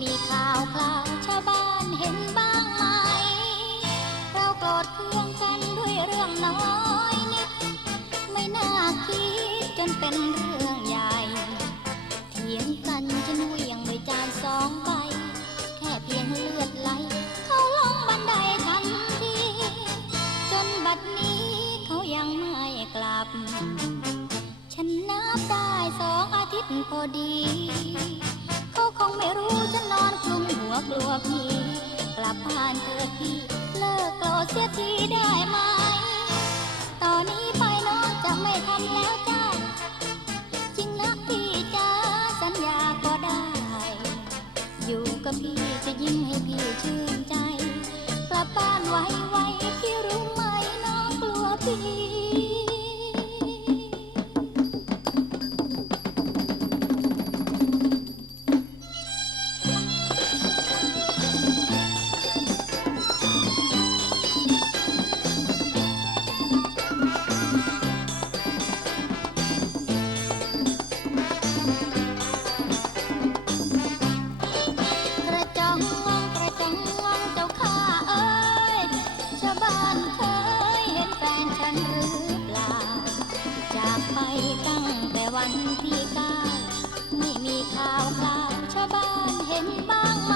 มีข่าวคราวชาวบ้านเห็นบ้างไหม เราโกรธเคืองกันด้วยเรื่องน้อยนิด ไม่น่าคิดจนเป็นเรื่องใหญ่ เถียงกันจนเวี่ยงไปจานสองใบ แค่เพียงเลือดไหล เขาลงบันไดทันที จนบัดนี้เขายังไม่กลับ ฉันนับได้สองอาทิตย์พอดี พี่ กลับบ้านเถิดพี่ เลิกโกรธเสียทีได้ไหม ตอนนี้ไปน้องจะไม่ทำแล้วจ้า จริงนะพี่จ้าสัญญาก็ได้ อยู่กับพี่จะยิ้มให้พี่ชื่นใจ กลับบ้านไวไว ไปตั้งแต่วันที่เก้าไม่มีข่าวคราวชาวบ้านเห็นบ้างไหม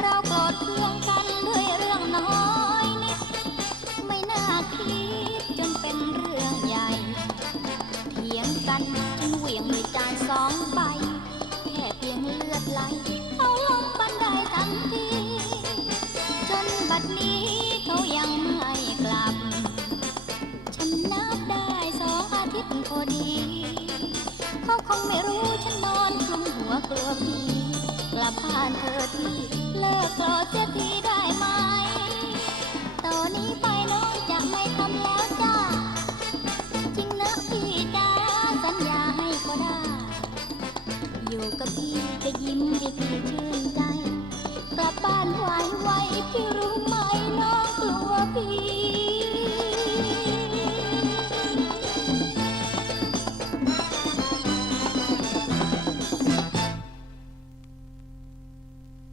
เราโกรธเคืองกันด้วยเรื่องน้อยนิด ไม่น่าคิดจนเป็นเรื่องใหญ่ เถียงกันจนเหวี่ยงด้วยจานสองใบ แค่เพียงเลือดไหลเขา พอดีเขาคงไม่รู้ฉันนอนคลุมหัวกลัวผีกลับบ้านเธอทีเลิกกรอเสียทีได้ไหมตอนนี้ไปนองจะไม่ทำแล้วจ้าจริงนะพี่จ้าสัญญาให้ก็ได้ อยู่กับพี่จะยิ้มให้พี่ชื่นใจ กลับบ้านไวไวพี่รู้ไหมน้องกลัวพี่